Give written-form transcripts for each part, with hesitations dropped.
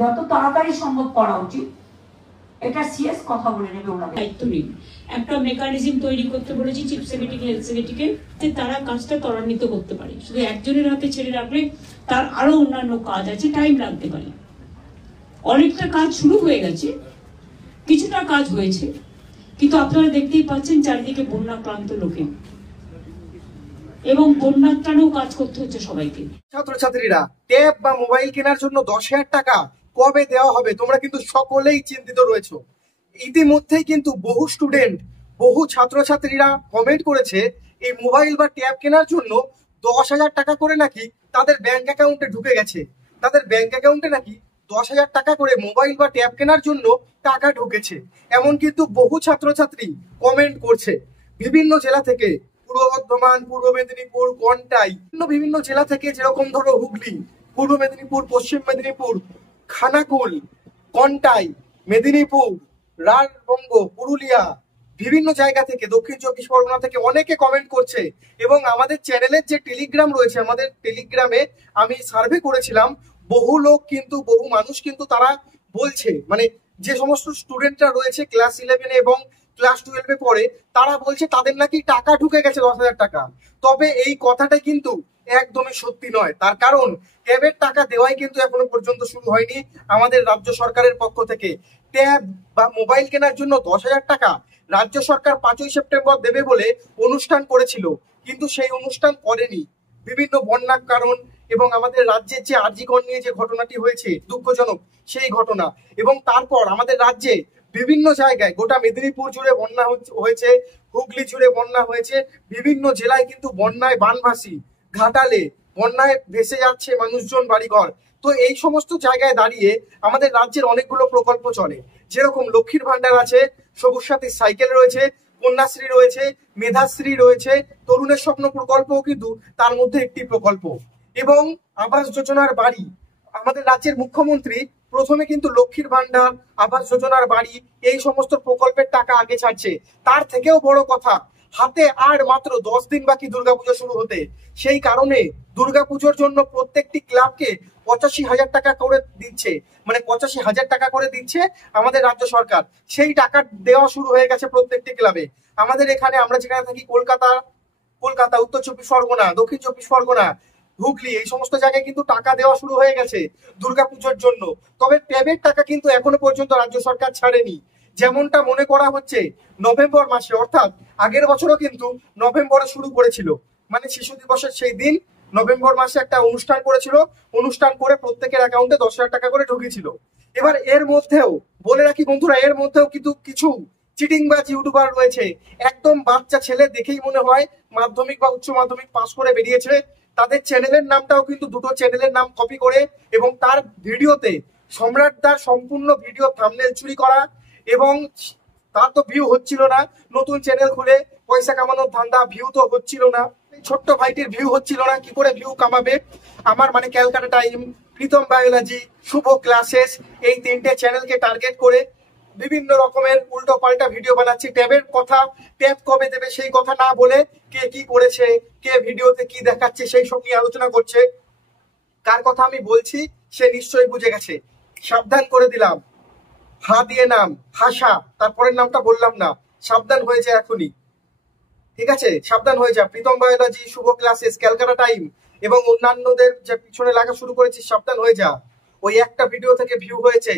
যত তাড়াতাড়ি সম্ভব করা উচিত, এটা সিএস কথা বলে নেবে ওনাদের। দায়িত্ব নেই, একটা মেকানিজম তৈরি করতে বলেছি চিফ সেক্রেটারি হেলথ সেক্রেটারিকে, তারা কাজটা ত্বরান্বিত করতে পারে। শুধু একজনের হাতে ছেড়ে রাখলে তার আরো অন্যান্য কাজ আছে, টাইম লাগতে পারে। অনেকটা কাজ শুরু হয়ে গেছে, কিছুটা কাজ হয়েছে, কিন্তু আপনারা দেখতেই পাচ্ছেন চারিদিকে বন্যাক্রান্ত লোকে, এবং বন্যার ত্রাণেও কাজ করতে হচ্ছে সবাইকে। ছাত্রছাত্রীরা ট্যাব বা মোবাইল কেনার জন্য 10,000 টাকা কবে দেওয়া হবে, তোমরা কিন্তু সকলেই চিন্তিত রয়েছো। ইতিমধ্যেই কিন্তু বহু স্টুডেন্ট, বহু ছাত্রছাত্রীরা কমেন্ট করেছে এই মোবাইল বা ট্যাব কেনার জন্য 10,000 টাকা করে নাকি তাদের ব্যাংক অ্যাকাউন্টে ঢুকে গেছে। তাদের ব্যাংক অ্যাকাউন্টে নাকি 10,000 টাকা করে মোবাইল বা ট্যাব কেনার জন্য টাকা ঢুকেছে, এমন কিন্তু বহু ছাত্রছাত্রী কমেন্ট করছে। বিভিন্ন জেলা থেকে, পূর্ব বর্ধমান, পূর্ব মেদিনীপুর, কন্টাই, বিভিন্ন জেলা থেকে, যেরকম ধরো হুগলি, পূর্ব মেদিনীপুর, পশ্চিম মেদিনীপুর, খানাকুল, কন্টাই, মেদিনীপুর, রাজবঙ্গ, পুরুলিয়া, বিভিন্ন জায়গা থেকে, দক্ষিণ চব্বিশ পরগনা থেকে অনেকে কমেন্ট করছে। এবং আমাদের চ্যানেলের যে টেলিগ্রাম রয়েছে, আমাদের টেলিগ্রামে আমি সার্ভে করেছিলাম, বহু লোক কিন্তু, বহু মানুষ কিন্তু তারা বলছে, মানে যে সমস্ত স্টুডেন্টরা রয়েছে ক্লাস 11 এবং ক্লাস 12 পড়ে, তারা বলছে তাদের নাকি টাকা ঢুকে গেছে 10,000 টাকা। তবে এই কথাটা কিন্তু একদমই সত্যি নয়। তার কারণ ট্যাবের টাকা দেওয়াই কিন্তু এখনো পর্যন্ত শুরু হয়নি আমাদের রাজ্য সরকারের পক্ষ থেকে। ট্যাব বা মোবাইল কেনার জন্য 10,000 টাকা রাজ্য সরকার 5ই সেপ্টেম্বর দেবে বলে অনুষ্ঠান করেছিল, কিন্তু সেই অনুষ্ঠান করেনি বিভিন্ন বন্যার কারণ, এবং আমাদের রাজ্যের যে আরজিকর নিয়ে যে ঘটনাটি হয়েছে দুঃখজনক সেই ঘটনা, এবং তারপর আমাদের রাজ্যে বিভিন্ন জায়গায়, গোটা মেদিনীপুর জুড়ে বন্যা হয়েছে, হুগলি জুড়ে বন্যা হয়েছে, বিভিন্ন জেলায় কিন্তু বন্যায় বানভাসি, ঘাটালে বন্যায় ভেসে যাচ্ছে মানুষজন, বাড়িঘর। তো এই সমস্ত জায়গায় দাঁড়িয়ে আমাদের রাজ্যের অনেকগুলো প্রকল্প চলে, যেরকম লক্ষ্মীর ভান্ডার আছে, সবুজ সাথী সাইকেল রয়েছে, কন্যাশ্রী রয়েছে, মেধাশ্রী রয়েছে, তরুণের স্বপ্ন প্রকল্পও কিন্তু তার মধ্যে একটি প্রকল্প, এবং আবাস যোজনার বাড়ি। আমাদের রাজ্যের মুখ্যমন্ত্রী প্রথমে কিন্তু লক্ষ্মীর ভান্ডার, আবাস যোজনার বাড়ি, এই সমস্ত প্রকল্পের টাকা আগে ছাড়ছে। তার থেকেও বড় কথা, হাতে আর মাত্র 10 দিন বাকি দুর্গাপুজো শুরু হতে। সেই কারণে দুর্গাপুজোর জন্য প্রত্যেকটি ক্লাবকে 85,000 টাকা করে দিচ্ছে, মানে 85,000 টাকা করে দিচ্ছে আমাদের রাজ্য সরকার। সেই টাকা দেওয়া শুরু হয়ে গেছে প্রত্যেকটি ক্লাবে। আমাদের এখানে, আমরা যেখানে থাকি, কলকাতা, উত্তর চব্বিশ পরগনা, দক্ষিণ চব্বিশ পরগনা, হুগলি, এই সমস্ত জায়গায় কিন্তু টাকা দেওয়া শুরু হয়ে গেছে দুর্গাপুজোর জন্য। তবে ট্যাবের টাকা কিন্তু এখনো পর্যন্ত রাজ্য সরকার ছাড়েনি, যেমনটা মনে করা হচ্ছে নভেম্বর মাসে, অর্থাৎ আগের বছরও কিন্তু নভেম্বরে শুরু করেছিল, মানে শিশু দিবসের সেই দিন নভেম্বর মাসে একটা অনুষ্ঠান করেছিল, অনুষ্ঠান করে প্রত্যেকের অ্যাকাউন্টে 10,000 টাকা করে ঢুকেছিল। এবার এর মধ্যেও বলে রাখি বন্ধুরা, এর মধ্যেও কিন্তু কিছু চিটিংবাজ ইউটিউবার রয়েছে, একদম বাচ্চা ছেলে, দেখেই মনে হয় মাধ্যমিক বা উচ্চ মাধ্যমিক পাস করে বেরিয়েছে। তাদের চ্যানেলের নামটাও কিন্তু দুটো চ্যানেলের নাম কপি করে, এবং তার ভিডিওতে সম্রাটদার সম্পূর্ণ ভিডিও থাম্বনেল চুরি করা, এবং তার তো ভিউ হচ্ছিল না, নতুন চ্যানেল খুলে পয়সা কামানোর ধান্দা, ভিউ তো হচ্ছিল না, ছোট্ট ভাইটির ভিউ হচ্ছিল না, কি করে ভিউ কামাবে? আমার মানে ক্যালকাটা টাইম, প্রীতম বায়োলজি, শুভ ক্লাসেস, এই 3টে চ্যানেলকে টার্গেট করে বিভিন্ন রকমের উল্টো পাল্টা ভিডিও বানাচ্ছি। ট্যাবের কথা, ট্যাব কবে দেবে সেই কথা না বলে, কে কি করেছে, কে ভিডিওতে কি দেখাচ্ছে, সেই সব নিয়ে আলোচনা করছে। কার কথা আমি বলছি সে নিশ্চয়ই বুঝে গেছে, সাবধান করে দিলাম। হা দিয়ে নাম, হাসা, তারপরের নামটা বললাম না, সাবধান হয়ে যায় এখনই, ঠিক আছে? সাবধান হয়ে যা। প্রীতম বায়োলজি, শুভ ক্লাসেস, ক্যালকাটা টাইম এবং অন্যান্যদের যে পিছনে লাগা শুরু করেছিস, সাবধান হয়ে যা। ওই একটা ভিডিও থেকে ভিউ হয়েছে,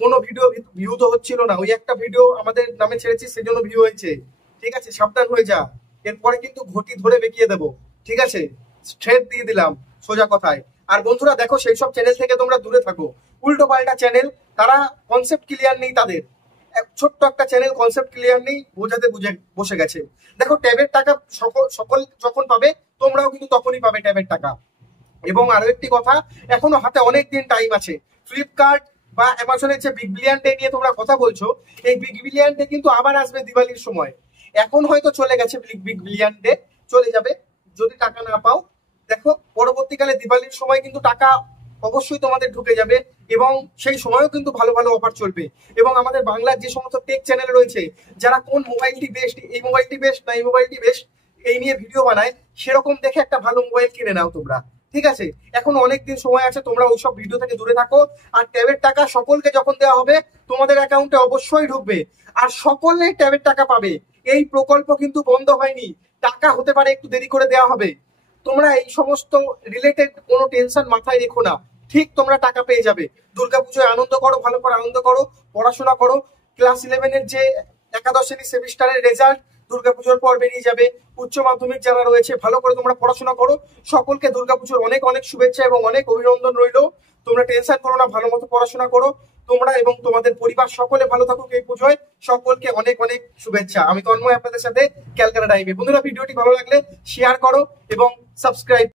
কোনো ভিডিও ভিউ তো হচ্ছিল না, ওই একটা ভিডিও আমাদের নামে ছেড়েছিস সেজন্য ভিউ হয়েছে, ঠিক আছে? সাবধান হয়ে যা, এরপরে কিন্তু ঘটি ধরে বেঁকিয়ে দেবো, ঠিক আছে? স্ট্রেট দিয়ে দিলাম সোজা কথায়। আর বন্ধুরা দেখো, সেই সব চ্যানেল থেকে তোমরা দূরে থাকো, উল্টো পাল্টা চ্যানেল, তারা কনসেপ্ট ক্লিয়ার নেই তাদের। ছোট্ট একটা চ্যানেল, কনসেপ্ট ক্লিয়ার নেই, বোঝাতে বুঝে বসে গেছে। দেখো, ট্যাবের টাকা সকল যখন পাবে, তোমরাও কিন্তু তখনই পাবে ট্যাবের টাকা। এবং আরো একটি কথা, এখনো হাতে অনেক দিন টাইম আছে। ফ্লিপকার্ট বা অ্যামাজনের যে বিগ বিলিয়ন ডে নিয়ে তোমরা কথা বলছো, এই বিগ বিলিয়ন ডে কিন্তু আবার আসবে দিওয়ালির সময়। এখন হয়তো চলে গেছে বিগ বিলিয়ন ডে, চলে যাবে যদি টাকা না পাও। দেখো, পরবর্তীকালে দিওয়ালির সময় কিন্তু টাকা অবশ্যই তোমাদের ঢুকে যাবে, এবং সেই সময়ও কিন্তু ভালো ভালো অফার চলবে। এবং আমাদের বাংলার যে সমস্ত টেক চ্যানেল রয়েছে, যারা কোন মোবাইলটি বেস্ট, এই মোবাইলটি বেস্ট না এই মোবাইলটি বেস্ট, এই নিয়ে ভিডিও বানায়, সেরকম দেখে একটা ভালো মোবাইল কিনে নাও তোমরা, ঠিক আছে, এখন অনেকদিন সময় আছে, তোমরা ওইসব ভিডিও থেকে দূরে থাকো। আর ট্যাবের টাকা সকলকে যখন দেওয়া হবে তোমাদের অ্যাকাউন্টে অবশ্যই ঢুকবে, আর সকলে ট্যাবের টাকা পাবে। এই প্রকল্প কিন্তু বন্ধ হয়নি, টাকা হতে পারে একটু দেরি করে দেওয়া হবে। তোমরা এই সমস্ত রিলেটেড কোনো টেনশন মাথায় রেখো না, ঠিক তোমরা টাকা পেয়ে যাবে। দুর্গাপুজোয় আনন্দ করো, ভালো করে আনন্দ করো, পড়াশোনা করো। ক্লাস 11-এর যে একাদশ শ্রেণী সেমিস্টারের রেজাল্ট দুর্গাপুজোর পর বেরিয়ে যাবে। উচ্চ মাধ্যমিক যারা রয়েছে ভালো করে তোমরা পড়াশোনা করো। সকলকে দুর্গাপুজোর অনেক অনেক শুভেচ্ছা এবং অনেক অভিনন্দন রইল। তোমরা টেনশন করো না, ভালো মতো পড়াশোনা করো। তোমরা এবং তোমাদের পরিবার সকলে ভালো থাকুক এই পুজোয়। সকলকে অনেক অনেক শুভেচ্ছা। আমি তন্ময় আপনাদের সাথে ক্যালকাটা টাইমে। বন্ধুরা, ভিডিওটি ভালো লাগলে শেয়ার করো এবং সাবস্ক্রাইব